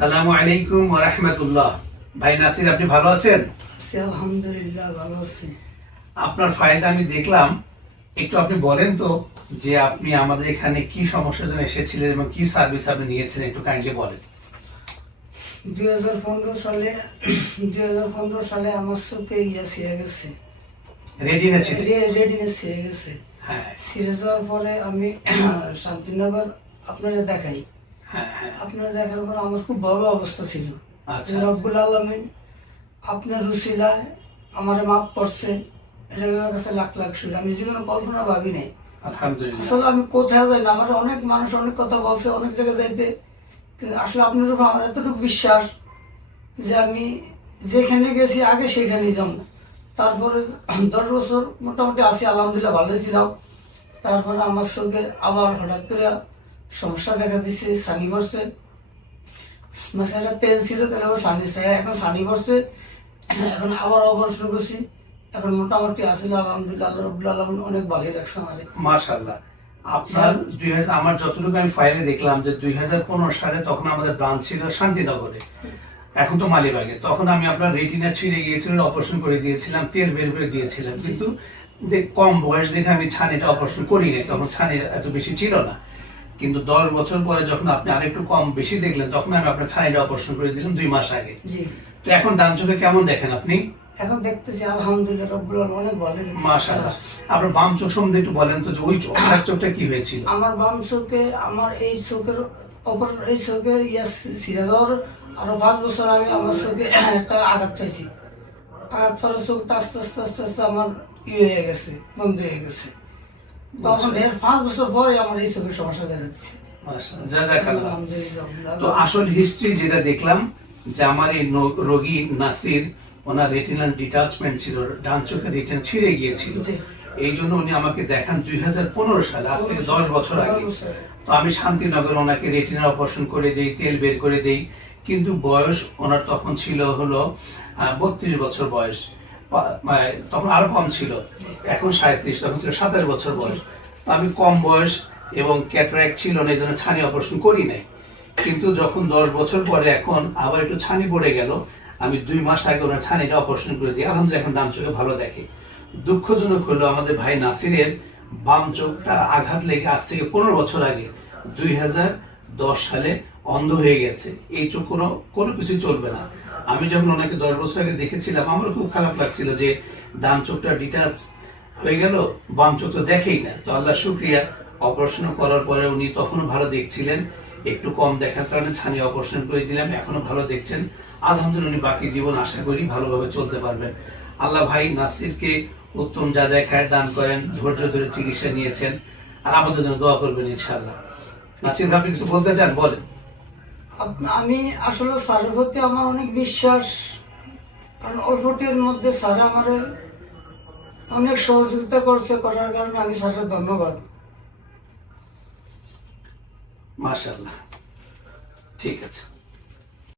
সালামু আলাইকুম ওয়া রাহমাতুল্লাহ। ভাই নাসির আপনি ভালো আছেন? আলহামদুলিল্লাহ ভালো আছি। আপনার ফাইলটা আমি দেখলাম। একটু আপনি বলেন তো যে আপনি আমাদের এখানে কি সমস্যার জন্য এসেছিলেন এবং কি সার্ভিস আপনি নিয়েছিলেন একটু কাইন্ডলি বলেন। দুই হাজার পনেরো সালে দুই হাজার পনেরো সালে আমার চোখে ইয়া ছিঁড়ে গেছে। রেডিনে ছিঁড়ে গেছে? হ্যাঁ। ছিঁড়ে যাওয়ার পরে আমি শান্তিনগর আপনারা দেখাই। হ্যাঁ হ্যাঁ আপনারা দেখার পর আমার খুব ভালো অবস্থা ছিল। আচ্ছা, রব্বুল আলমিন আপনার রুসিলায় আমার মাপ পড়ছে এটা আমার কাছে লাখ লাখ শুনে। আমি জীবনে কল্পনা ভাবি নাই। আলহামদুলিল্লাহ। আসলে আমি কোথায় যাই না আমার অনেক মানুষ অনেক কথা বলছে অনেক জায়গায় যাইতে। কিন্তু আসলে আপনার উপর আমার এতটুকু বিশ্বাস যে আমি যেখানে গেছি আগে সেখানেই যাব। তারপরে দশ বছর মোটামুটি আছি আলহামদুলিল্লাহ ভালোই ছিলাম। তারপরে আমার চোখে আবার হঠাৎ করে সমস্যা দেখা দিচ্ছে সানি পড়ছে মাসে তেল ছিল তাহলে আবার সানি এখন সানি পড়ছে এখন আবার অপারেশন করছি। এখন মোটামুটি আসলে আলহামদুলিল্লাহ আল্লাহ রবুল্লা আলম অনেক ভালোই রাখছে আমাদের। মাশাআল্লাহ। আপনার দুই হাজার আমার যতটুকু আমি ফাইলে দেখলাম যে দুই হাজার পনেরো সালে তখন আমাদের ব্রাঞ্চ ছিল শান্তিনগরে। এখন তো মালিবাগে। তখন আমি আপনার রেটিনা ছিঁড়ে গিয়েছিলেন অপারেশন করে দিয়েছিলাম তেল বের করে দিয়েছিলাম। কিন্তু কম বয়স দেখে আমি ছানিটা অপারেশন করিনি তখন ছানি এত বেশি ছিল না। কিন্তু দশ বছর পরে যখন আপনি আরেকটু কম বেশি দেখলেন তখন আমি আপনার ছানিটা অপারেশন করে দিলাম দুই মাস আগে। তো এখন ডান চোখে কেমন দেখেন আপনি? এখন দেখতেছি আলহামদুলিল্লাহ রব্বুল অনেক ভালো মাশাআল্লাহ। আপনার বাম চোখ সম্বন্ধে একটু বলেন তো যে ওই চোখ চোখটা কি হয়েছিল? আমার বাম চোখে আমার এই চোখের অপর এই চোখের ইয়া ছিঁড়ে যাওয়ার আরও পাঁচ বছর আগে আমার চোখে একটা আঘাত চাইছি আঘাত পরে চোখটা আস্তে আস্তে আস্তে আস্তে আমার ইয়ে হয়ে গেছে বন্ধ হয়ে গেছে। তখন পাঁচ বছর পরে আমার এই চোখের সমস্যা দেখা দিচ্ছে। তো আসল হিস্ট্রি যেটা দেখলাম যে আমার এই রোগী নাসির ওনার রেটিনাল ডিটাচমেন্ট ছিল ডান চোখের রেটিনা ছিঁড়ে গিয়েছিল। এই জন্য উনি আমাকে দেখান দুই সালে আজ থেকে দশ বছর আগে। তো আমি শান্তিনগর ওনাকে রেটিনাল অপারেশন করে দেই তেল বের করে দেই কিন্তু বয়স ওনার তখন ছিল হলো বত্রিশ বছর বয়স। তখন আরও কম ছিল। এখন সাঁত্রিশ তখন ছিল সাতাশ বছর বয়স। আমি কম বয়স এবং ক্যাটারাক্ট ছিল না, এই জন্য ছানি অপারেশন করি নাই। কিন্তু যখন দশ বছর পরে এখন আবার একটু ছানি পড়ে গেল, আমি দুই মাস আগে ওনার ছানিটা অপারেশন করে দিই। আলহামদুলিল্লাহ এখন ডান চোখে ভালো দেখে। দুঃখজনক হলো আমাদের ভাই নাসিরের বাম চোখটা আঘাত লেগে আজ থেকে পনেরো বছর আগে দুই সালে অন্ধ হয়ে গেছে। এই চোখ কোনো কোনো কিছু চলবে না। আমি যখন ওনাকে দশ বছর আগে দেখেছিলাম, আমারও খুব খারাপ লাগছিল যে ডান চোখটা ডিটাচ হয়ে গেল, বাম চোখ তো দেখেই না। তো আল্লাহ শুক্রিয়া অপারেশন করার পরে উনি তখনও ভালো দেখছিলেন। একটু কম দেখার কারণে ছানি অপারেশন করে দিলাম এখনও ভালো দেখছেন। আলহামদুলিল্লাহ উনি বাকি জীবন আশা করি ভালোভাবে চলতে পারবেন। আল্লাহ ভাই নাসিরকে উত্তম যা যায় খায়ের দান করেন, ধৈর্য ধরে চিকিৎসা নিয়েছেন। আর আমাদের জন্য দোয়া করবেন ইনশাআল্লাহ। নাসির ভাই কিছু বলতে চান? বলেন। আমি আসলে স্যারের প্রতি আমার অনেক বিশ্বাস, কারণ অল্পটির মধ্যে স্যার আমার অনেক সহযোগিতা করছে করার কারণে আমি স্যারের ধন্যবাদ। মাশাল্লাহ ঠিক আছে।